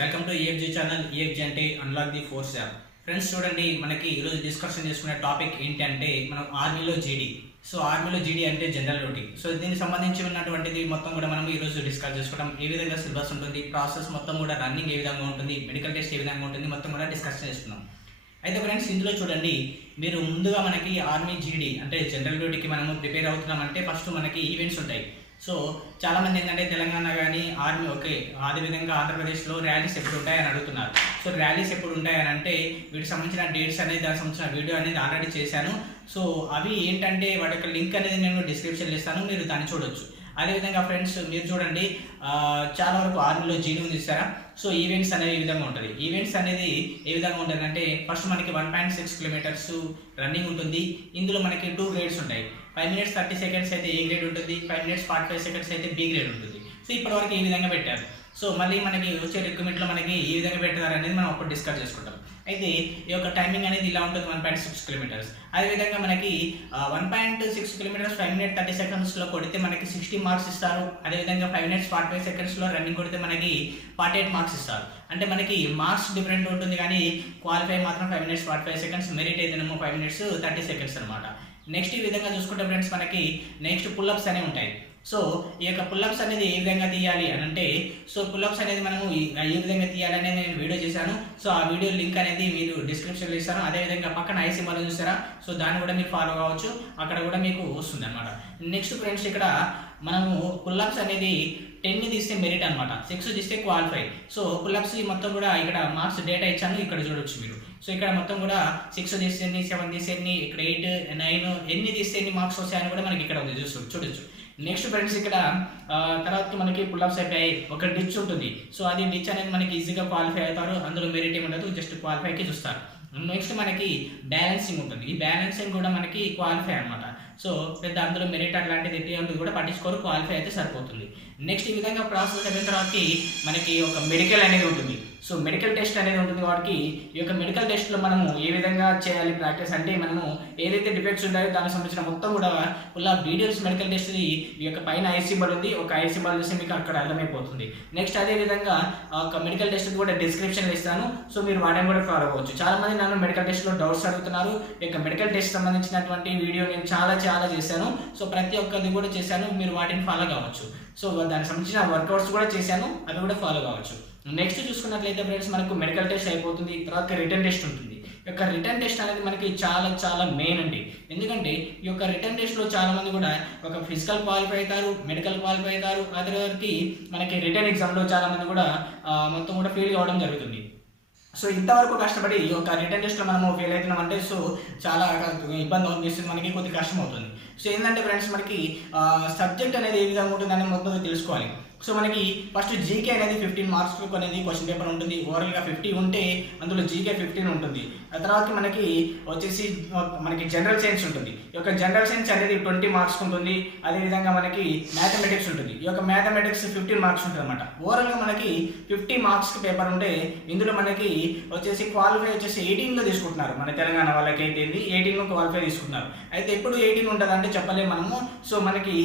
Welcome to EFG channel. EFG అంటే unlock the force app. Friends చూడండి, మనకి ఈరోజు డిస్కషన్ చేసుకునే టాపిక్ ఏంటి అంటే మనం ఆర్మీలో జీడీ. సో ఆర్మీలో జీడీ అంటే జనరల్ డ్యూటీ. సో దీనికి సంబంధించి ఉన్నటువంటిది మొత్తం కూడా మనం ఈరోజు డిస్కస్ చేసుకుంటాం. ఏ విధంగా సిలబస్ ఉంటుంది, ప్రాసెస్ మొత్తం కూడా రన్నింగ్ ఏ విధంగా ఉంటుంది, మెడికల్ టెస్ట్ ఏ విధంగా ఉంటుంది, మొత్తం కూడా డిస్కస్ చేసుకున్నాం. అయితే ఫ్రెండ్స్ ఇందులో చూడండి, మీరు ముందుగా మనకి ఆర్మీ జీడీ అంటే జనరల్ డ్యూటీకి మనము ప్రిపేర్ అవుతున్నామంటే ఫస్ట్ మనకి ఈవెంట్స్ ఉంటాయి. సో చాలామంది ఏంటంటే తెలంగాణ కానీ ఆర్మీ ఓకే, అదేవిధంగా ఆంధ్రప్రదేశ్లో ర్యాలీస్ ఎప్పుడు ఉంటాయని అడుగుతున్నారు. సో ర్యాలీస్ ఎప్పుడు ఉంటాయని అంటే వీటికి సంబంధించిన డేట్స్ అనేది, దానికి సంబంధించిన వీడియో అనేది ఆల్రెడీ చేశాను. సో అవి ఏంటంటే వాటి యొక్క లింక్ అనేది నేను డిస్క్రిప్షన్లో ఇస్తాను, మీరు దాన్ని చూడొచ్చు. అదేవిధంగా ఫ్రెండ్స్ మీరు చూడండి, చాలా వరకు ఆర్మీలో జీడీ ఉంది ఇస్తారా. సో ఈవెంట్స్ అనేది ఈ విధంగా ఉంటుంది. ఈవెంట్స్ అనేది ఏ విధంగా ఉంటుంది అంటే ఫస్ట్ మనకి 1.6 కిలోమీటర్స్ రన్నింగ్ ఉంటుంది. ఇందులో మనకి 2 గ్రేడ్స్ ఉంటాయి. 5 minutes 30 seconds అయితే ఏ గ్రేడ్ ఉంటుంది, 5 minutes 45 seconds అయితే బి గ్రేడ్ ఉంటుంది. సో ఇప్పటివరకు ఈ విధంగా పెట్టారు. సో మళ్ళీ మనకి వచ్చే రిక్రూట్మెంట్లో మనకి ఏ విధంగా పెట్టారు అనేది మనం అప్పుడు డిస్కస్ చేసుకుంటాం. అయితే ఈ యొక్క టైమింగ్ అనేది ఇలా ఉంటుంది, 1.6 కిలోమీటర్స్. అదేవిధంగా మనకి 1.6 కిలోమీటర్స్ 5 minutes 30 secondsలో కొడితే మనకి 60 మార్క్స్ ఇస్తారు. అదేవిధంగా 5 minutes 45 secondsలో రన్నింగ్ కొడితే మనకి 48 మార్క్స్ ఇస్తారు. అంటే మనకి మార్క్స్ డిఫరెంట్ ఉంటుంది, కానీ క్వాలిఫై మాత్రం 5 minutes 45 seconds, మెరిట్ అయితేనేమో 5 minutes 30 seconds అనమాట. నెక్స్ట్ ఈ విధంగా చూసుకుంటే ఫ్రెండ్స్ మనకి నెక్స్ట్ పుల్అప్స్ అనేవి ఉంటాయి. సో ఈ యొక్క పుల్అప్స్ అనేది ఏ విధంగా తీయాలి అని అంటే, సో పుల్అప్స్ అనేది మనము ఏ విధంగా తీయాలి అనేది నేను వీడియో చేశాను. సో ఆ వీడియో లింక్ అనేది మీరు డిస్క్రిప్షన్లో ఇస్తాను. అదేవిధంగా పక్కన ఐ సింబల్ చూస్తారా, సో దాన్ని కూడా మీరు ఫాలో కావచ్చు, అక్కడ కూడా మీకు వస్తుంది అనమాట. నెక్స్ట్ ఫ్రెండ్స్ ఇక్కడ మనము పుల్అప్స్ అనేది 10 తీస్తే మెరిట్ అనమాట, 6 తీస్తే క్వాలిఫై. సో పుల్అప్స్ మొత్తం కూడా ఇక్కడ మార్క్స్ డేటా ఇచ్చాను, ఇక్కడ చూడొచ్చు మీరు. సో ఇక్కడ మొత్తం కూడా 6 తీస్తే ఎన్ని, 7 తీస్తే ఎన్ని, ఇక్కడ 8, 9 ఎన్ని తీస్తే ఎన్ని మార్క్స్ వస్తాయని కూడా మనకి ఇక్కడ ఉంది, చూడొచ్చు. నెక్స్ట్ ఫ్రెండ్స్ ఇక్కడ తర్వాత మనకి పుల్అప్స్ అయిపోయాయి. ఒక డిచ్ ఉంటుంది. సో అది డిచ్ అనేది మనకి ఈజీగా క్వాలిఫై అవుతారు, అందులో మెరిట్ ఏమి ఉండదు, జస్ట్ క్వాలిఫైకి చూస్తారు. నెక్స్ట్ మనకి బ్యాలెన్సింగ్ ఉంటుంది. ఈ బ్యాలెన్సింగ్ కూడా మనకి క్వాలిఫై అనమాట. సో పెద్ద అందులో మెరిట్ అట్లాంటిది ఎటువంటి కూడా పట్టించుకోరు, క్వాలిఫై అయితే సరిపోతుంది. నెక్స్ట్ ఈ విధంగా ప్రాసెస్ అయిన తర్వాత మనకి ఒక మెడికల్ అనేది ఉంటుంది. సో మెడికల్ టెస్ట్ అనేది ఉంటుంది. వాటికి ఈ యొక్క మెడికల్ టెస్ట్లో మనము ఏ విధంగా చేయాలి ప్రాక్టీస్ అంటే, మనము ఏదైతే డిఫెక్ట్స్ ఉంటాయో దానికి సంబంధించిన మొత్తం కూడా full of details medical test. ఈ యొక్క పైన ఐ సింబల్ ఉంది, ఒక ఐ సింబల్ చూసి మీకు అక్కడ అర్థమైపోతుంది. నెక్స్ట్ అదేవిధంగా ఒక మెడికల్ టెస్ట్ కూడా డిస్క్రిప్షన్లో ఇస్తాను, సో మీరు వాటిని కూడా ఫాలో అవ్వచ్చు. చాలా మంది నన్ను మెడికల్ టెస్ట్లో డౌట్స్ అడుగుతున్నారు. ఈ యొక్క మెడికల్ టెస్ట్ సంబంధించినటువంటి వీడియో నేను చాలా చేశాను. సో ప్రతి ఒక్కరిది కూడా చేశాను, మీరు వాటిని ఫాలో కావచ్చు. సో దానికి సంబంధించిన వర్కౌట్స్ కూడా చేశాను, అవి కూడా ఫాలో కావచ్చు. నెక్స్ట్ చూసుకున్నట్లయితే ఫ్రెండ్స్ మనకు మెడికల్ టెస్ట్ అయిపోతుంది, తర్వాత రిటర్న్ టెస్ట్ ఉంటుంది. ఈ యొక్క రిటర్న్ టెస్ట్ అనేది మనకి చాలా మెయిన్ అండి. ఎందుకంటే ఈ యొక్క రిటర్న్ టెస్ట్లో చాలా మంది కూడా ఒక ఫిజికల్ క్వాలిఫై అవుతారు, మెడికల్ క్వాలిఫై అవుతారు, అదే మనకి రిటర్న్ ఎగ్జామ్లో చాలా మంది కూడా మొత్తం కూడా ఫెయిల్ కావడం జరుగుతుంది. సో ఇంతవరకు కష్టపడి ఈ యొక్క రిటర్న్ టెస్ట్లో మనము ఫెయిల్ అవుతున్నామంటే సో చాలా ఇబ్బంది అనిపిస్తుంది, మనకి కొద్దిగా కష్టం అవుతుంది. సో ఏంటంటే ఫ్రెండ్స్ మనకి సబ్జెక్ట్ అనేది ఏ విధంగా ఉంటుందని మొత్తం తెలుసుకోవాలి. సో మనకి ఫస్ట్ జీకే అనేది 15 మార్క్స్ అనేది క్వశ్చన్ పేపర్ ఉంటుంది. ఓవరాల్గా 50 ఉంటే అందులో జీకే 15 ఉంటుంది. ఆ తర్వాత మనకి వచ్చేసి మనకి జనరల్ సైన్స్ ఉంటుంది. ఈ యొక్క జనరల్ సైన్స్ అనేది 20 మార్క్స్ ఉంటుంది. అదేవిధంగా మనకి మ్యాథమెటిక్స్ ఉంటుంది. ఈ యొక్క మ్యాథమెటిక్స్ 15 మార్క్స్ ఉంటుంది అనమాట. ఓవరాల్గా మనకి 50 మార్క్స్కి పేపర్ ఉంటే ఇందులో మనకి వచ్చేసి క్వాలిఫై వచ్చేసి 18లో తీసుకుంటున్నారు. మన తెలంగాణ వాళ్ళకి అయితే 18లో క్వాలిఫై తీసుకుంటున్నారు. అయితే ఎప్పుడు 18 ఉంటుంది అంటే చెప్పలేము మనము. సో మనకి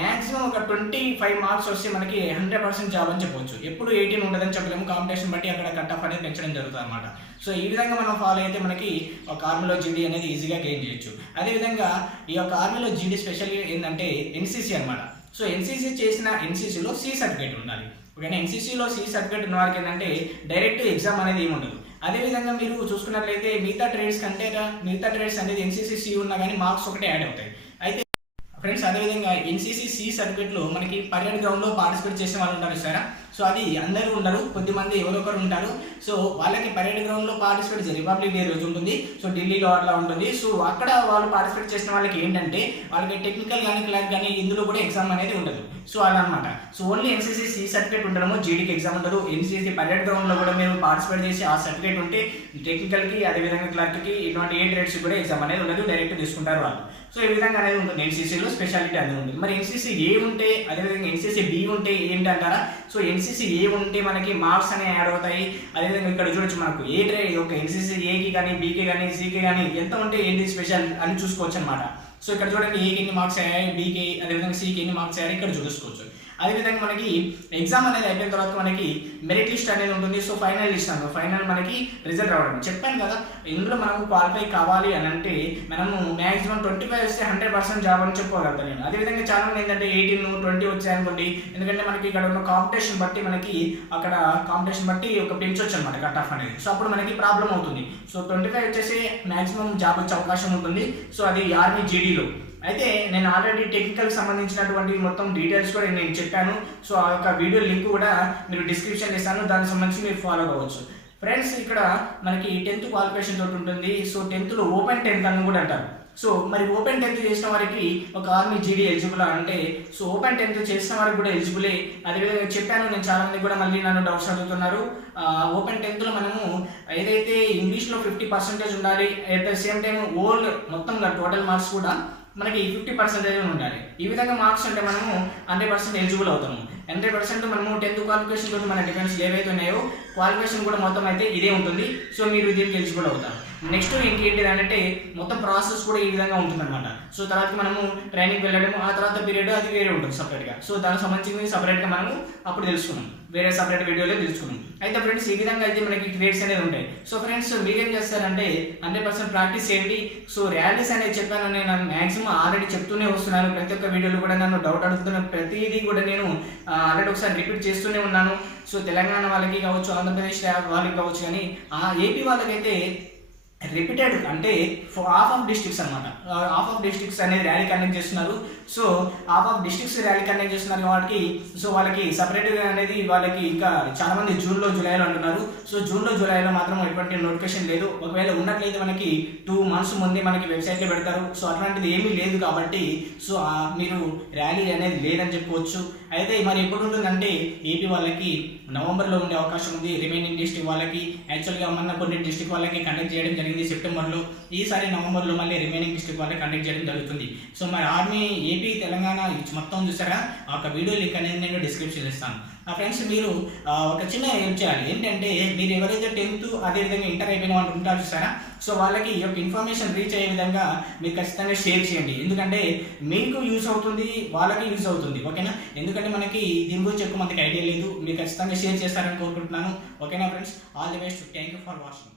మ్యాక్సిమం ఒక 25 మార్క్స్ వస్తే మనకి 100% జాబ్ అని చెప్పవచ్చు. ఎప్పుడు 18 ఉండదని చెప్పలేము, కాంపిటీషన్ బట్టి అక్కడ కట్ ఆఫ్ అనేది పెంచడం జరుగుతుంది అనమాట. సో ఈ విధంగా మనం ఫాలో అయితే మనకి ఒక ఆర్మీలో జీడీ అనేది ఈజీగా గెయిన్ చేయొచ్చు. అదేవిధంగా ఈ యొక్క ఆర్మీలో జీడీ స్పెషల్ ఏంటంటే ఎన్సీసీ అనమాట. సో ఎన్సీసీ చేసిన ఎన్సీసీలో సి సర్టిఫికేట్ ఉండాలి. ఓకేనా, ఎన్సీసీలో సి సర్టిఫికేట్ ఉన్న వారికి ఏంటంటే డైరెక్ట్ ఎగ్జామ్ అనేది ఏమి ఉండదు. అదేవిధంగా మీరు చూసుకున్నట్లయితే మిగతా ట్రేడ్స్ అనేది ఎన్సీసీ సి ఉన్నా కానీ మార్క్స్ ఒకటే యాడ్ అవుతాయి. అయితే ఫ్రెండ్స్ అదేవిధంగా ఎన్సీసీ సి సర్టిఫికేట్లో మనకి పరేడ్ గ్రౌండ్లో పార్టిసిపేట్ చేసే వాళ్ళు ఉంటారు సార్. సో అది అందరూ ఉండరు, కొద్దిమంది ఎవరొకరు ఉంటారు. సో వాళ్ళకి పరేడ్ గ్రౌండ్లో పార్టిసిపేట్ రిపబ్లిక్ డే రోజు ఉంటుంది. సో ఢిల్లీలో అట్లా ఉంటుంది. సో అక్కడ వాళ్ళు పార్టిసిపేట్ చేసిన వాళ్ళకి ఏంటంటే వాళ్ళకి టెక్నికల్ కానీ క్లాక్ కానీ ఇందులో కూడా ఎగ్జామ్ అనేది ఉండదు. సో అలా అనమాట. So only NCC C certificate ఉండడము, జీడీకి ఎగ్జామ్ ఉండదు. ఎన్సీసీ పరేడ్ గ్రౌండ్లో కూడా మీరు పార్టిసిపేట్ చేసి ఆ సర్టిఫికేట్ ఉంటే టెక్నికల్కి అదేవిధంగా క్లర్క్కి ఇటువంటి ఏ ట్రేడ్స్కి కూడా ఎగ్జామ్ అనేది ఉండదు, డైరెక్ట్ తీసుకుంటారు వాళ్ళు. సో ఈ విధంగా అనేది ఉంటుంది. ఎన్సీసీలో స్పెషాలిటీ అనేది ఉంటుంది. మరి ఎన్సీసీ ఏ ఉంటే అదేవిధంగా ఎన్సీసీ బి ఉంటే ఏంటంటారా? సో ఎన్సీసీ ఏ ఉంటే మనకి మార్క్స్ అనేవి యాడ్ అవుతాయి. అదేవిధంగా ఇక్కడ చూడొచ్చు మనకు ఏ ట్రేడ్ ఒక ఎన్సీసీ ఏకి కానీ బీకి కానీ సికి కానీ ఎంత ఉంటే ఏంటి స్పెషల్ అని చూసుకోవచ్చు అనమాట. సో ఇక్కడ చూడండి ఏకి ఎన్ని మార్క్స్ అయ్యాయి, బీకి అదేవిధంగా సికి ఎన్ని మార్క్స్ అయ్యాయి ఇక్కడ చూసుకోవచ్చు. అదేవిధంగా మనకి ఎగ్జామ్ అనేది అయిపోయిన తర్వాత మనకి మెరిట్ లిస్ట్ అనేది ఉంటుంది. సో ఫైనల్ లిస్ట్ అన్నమాట, ఫైనల్ మనకి రిజల్ట్ రావడం. చెప్పాను కదా, ఇందులో మనం క్వాలిఫై కావాలి అని అంటే మనము మ్యాక్సిమం 25 వస్తే 100% జాబ్ అని చెప్పుకోగలుగుతాను నేను. అదేవిధంగా చాలా మంది ఏంటంటే 18, 20 వచ్చాయనుకోండి, ఎందుకంటే మనకి ఇక్కడ ఉన్న కాంపిటీషన్ బట్టి మనకి అక్కడ కాంపిటీషన్ బట్టి ఒక పెంచొచ్చు అనమాట కట్ ఆఫ్ అనేది. సో అప్పుడు మనకి ప్రాబ్లం అవుతుంది. సో 25 వచ్చేసి మ్యాక్సిమం జాబ్ వచ్చే అవకాశం ఉంటుంది. సో అది ఆర్మీ జీడీలో. అయితే నేను ఆల్రెడీ టెక్నికల్ సంబంధించినటువంటి మొత్తం డీటెయిల్స్ కూడా నేను చెప్పాను. సో ఆ యొక్క వీడియో లింక్ కూడా మీరు డిస్క్రిప్షన్ ఇస్తాను, దానికి సంబంధించి మీరు ఫాలో అవ్వచ్చు. ఫ్రెండ్స్ ఇక్కడ మనకి 10th క్వాలిఫికేషన్ తోటి ఉంటుంది. సో 10th ఓపెన్ 10th అని కూడా అంటారు. సో మరి ఓపెన్ 10th చేసిన వారికి ఒక ఆర్మీ జీడీ ఎలిజిబుల్ అంటే, సో ఓపెన్ 10th చేసిన వారికి కూడా ఎలిజిబులే. అదేవిధంగా చెప్పాను నేను, చాలా మంది కూడా మళ్ళీ నన్ను డౌట్స్ అడుగుతున్నారు. ఓపెన్ 10th మనము ఏదైతే ఇంగ్లీష్లో 50% ఉండాలి, at the same time old మొత్తంగా టోటల్ మార్క్స్ కూడా మనకి 50% ఉండాలి. ఈ విధంగా మార్క్స్ అంటే మనము 100% ఎలిజిబుల్ అవుతాము. 100% మనము 10th క్వాలిఫికేషన్ తోటి మన డిఫెన్స్ ఏవైతే ఉన్నాయో క్వాలిఫికేషన్ కూడా మొత్తం అయితే ఇదే ఉంటుంది. సో మీరు దీనికి ఎలిజిబుల్ అవుతారు. నెక్స్ట్ ఇంకేంటి అంటే మొత్తం ప్రాసెస్ కూడా ఈ విధంగా ఉంటుందన్నమాట. సో తర్వాత మనము ట్రైనింగ్ వెళ్ళడము, ఆ తర్వాత పీరియడ్ అది వేరే ఉంటుంది సపరేట్గా. సో దానికి సంబంధించి సపరేట్గా మనము అప్పుడు తెలుసుకున్నాం, వేరే సపరేట్ వీడియోలో తెలుసుకున్నాం. అయితే ఫ్రెండ్స్ ఈ విధంగా అయితే మనకి గ్రేడ్స్ అనేది ఉంటాయి. సో ఫ్రెండ్స్ మీరేం చేస్తారంటే 100% ప్రాక్టీస్ చేయండి. సో ర్యాలీస్ అనేది చెప్పాను, నేను మ్యాక్సిమం ఆల్రెడీ చెప్తూనే వస్తున్నాను. ప్రతి ఒక్క వీడియోలో కూడా నన్ను డౌట్ అడుగుతున్న ప్రతిదీ కూడా నేను ఆల్రెడీ ఒకసారి రిపీట్ చేస్తూనే ఉన్నాను. సో తెలంగాణ వాళ్ళకి కావచ్చు, ఆంధ్రప్రదేశ్ వాళ్ళకి కావచ్చు, కానీ ఏపీ వాళ్ళకైతే రిపీటెడ్ అంటే హాఫ్ ఆఫ్ డిస్ట్రిక్ట్స్ అనమాట. హాఫ్ ఆఫ్ డిస్ట్రిక్ట్స్ అనేది ర్యాలీ కండక్ట్ చేస్తున్నారు. So half of districts rally conduct చేస్తున్నారు కాబట్టి సో వాళ్ళకి సపరేట్గా అనేది వాళ్ళకి ఇంకా చాలా మంది జూన్లో జూలైలో అంటున్నారు. సో జూన్లో జూలైలో మాత్రం ఎటువంటి నోటిఫికేషన్ లేదు. ఒకవేళ ఉన్నట్లయితే మనకి 2 months ముందే మనకి వెబ్సైట్లో పెడతారు. సో అట్లాంటిది ఏమీ లేదు కాబట్టి సో మీరు ర్యాలీ అనేది లేదని చెప్పుకోవచ్చు. అయితే మరి ఎప్పుడు ఉంటుందంటే ఏపీ వాళ్ళకి నవంబర్లో ఉండే అవకాశం ఉంది. రిమైనింగ్ డిస్ట్రిక్ట్ వాళ్ళకి యాక్చువల్గా మొన్న కొన్ని డిస్ట్రిక్ట్ వాళ్ళకి కండక్ట్ చేయడం జరిగింది సెప్టెంబర్లో. ఈసారి నవంబర్లో మళ్ళీ రిమైనింగ్ డిస్ట్రిక్ట్ వాళ్ళకి కండక్ట్ చేయడం జరుగుతుంది. సో మరి ఆర్మీ ఏపీ తెలంగాణ మొత్తం చూసారా, ఆ వీడియో లింక్ అనేది నేను డిస్క్రిప్షన్ ఇస్తాను. ఫ్రెండ్స్ మీరు ఒక చిన్న హెల్ప్ చేయాలి. ఏంటంటే మీరు ఎవరైతే 10th అదేవిధంగా ఇంటర్ అయిపోయిన వాళ్ళు ఉంటారు చూసారా, సో వాళ్ళకి ఈ యొక్క ఇన్ఫర్మేషన్ రీచ్ అయ్యే విధంగా మీరు ఖచ్చితంగా షేర్ చేయండి. ఎందుకంటే మీకు యూస్ అవుతుంది, వాళ్ళకి యూస్ అవుతుంది. ఓకేనా, ఎందుకంటే మనకి దీని గురించి ఎక్కువ మందికి ఐడియా లేదు. మీరు ఖచ్చితంగా షేర్ చేస్తారని కోరుకుంటున్నాను. ఓకేనా friends, all the best. Thank you for watching.